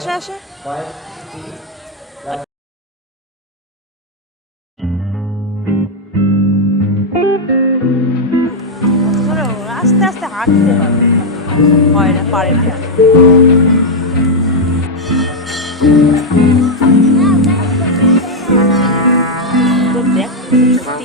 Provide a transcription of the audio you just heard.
আসো আসো। আস্তে আস্তে হাঁটতে হয় না, পারে না। তো দেখ সত্যি